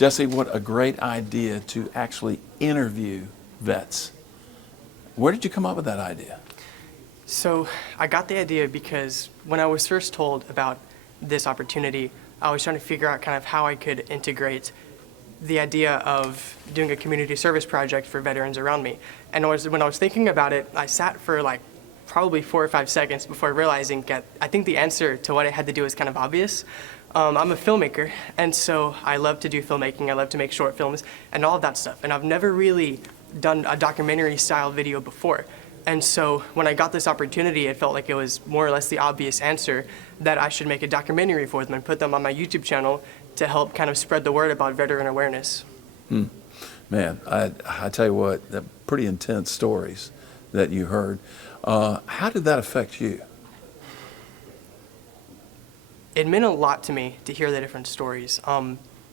Jesse, what a great idea to actually interview vets. Where did you come up with that idea? So I got the idea because when I was first told about this opportunity, I was trying to figure out kind of how I could integrate the idea of doing a community service project for veterans around me. And when I was thinking about it, I sat for like probably 4 or 5 seconds before realizing that I think the answer to what I had to do is kind of obvious. I'm a filmmaker, and so I love to do filmmaking. I love to make short films and all of that stuff. And I've never really done a documentary style video before. And so when I got this opportunity, it felt like it was more or less the obvious answer that I should make a documentary for them and put them on my YouTube channel to help kind of spread the word about veteran awareness. Man, I tell you what, they're pretty intense stories that you heard. How did that affect you? It meant a lot to me to hear the different stories.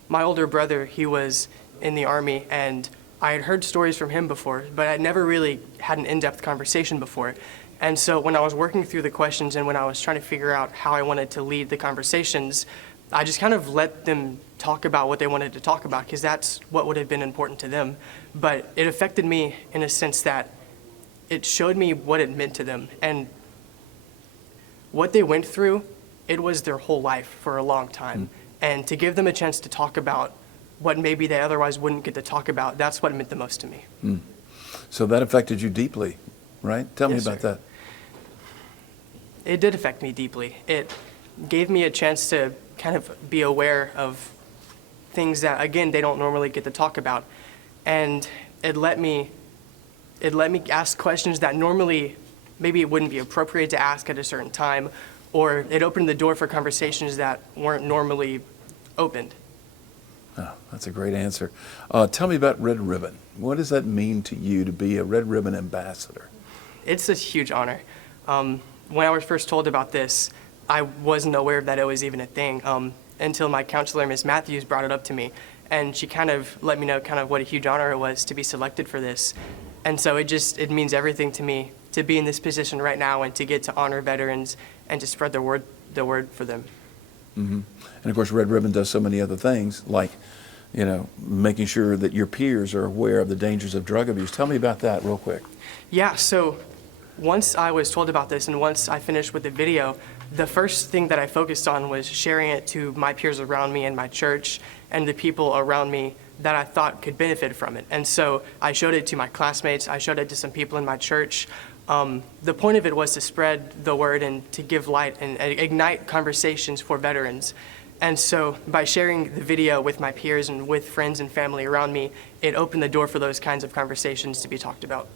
My older brother, he was in the Army, and I had heard stories from him before, but I'd never really had an in-depth conversation before. And so when I was working through the questions and when I was trying to figure out how I wanted to lead the conversations, I just kind of let them talk about what they wanted to talk about, because that's what would have been important to them. But it affected me in a sense that it showed me what it meant to them. And what they went through, it was their whole life for a long time. And to give them a chance to talk about what maybe they otherwise wouldn't get to talk about, that's what meant the most to me. So that affected you deeply, right? Tell me Yes, about sir. that. It did affect me deeply. It gave me a chance to kind of be aware of things that, again, they don't normally get to talk about. And it let me ask questions that normally maybe it wouldn't be appropriate to ask at a certain time, or it opened the door for conversations that weren't normally opened. Oh, that's a great answer. Tell me about Red Ribbon. What does that mean to you to be a Red Ribbon ambassador? It's a huge honor. When I was first told about this, I wasn't aware that it was even a thing until my counselor, Ms. Matthews, brought it up to me. And she kind of let me know kind of what a huge honor it was to be selected for this. And so it means everything to me to be in this position right now and to get to honor veterans and to spread the word for them. And of course, Red Ribbon does so many other things, like, you know, making sure that your peers are aware of the dangers of drug abuse. Tell me about that real quick. Yeah, so once I was told about this and once I finished with the video, the first thing that I focused on was sharing it to my peers around me in my church and the people around me that I thought could benefit from it. And so I showed it to my classmates, I showed it to some people in my church. The point of it was to spread the word and to give light and ignite conversations for veterans. And so by sharing the video with my peers and with friends and family around me, it opened the door for those kinds of conversations to be talked about.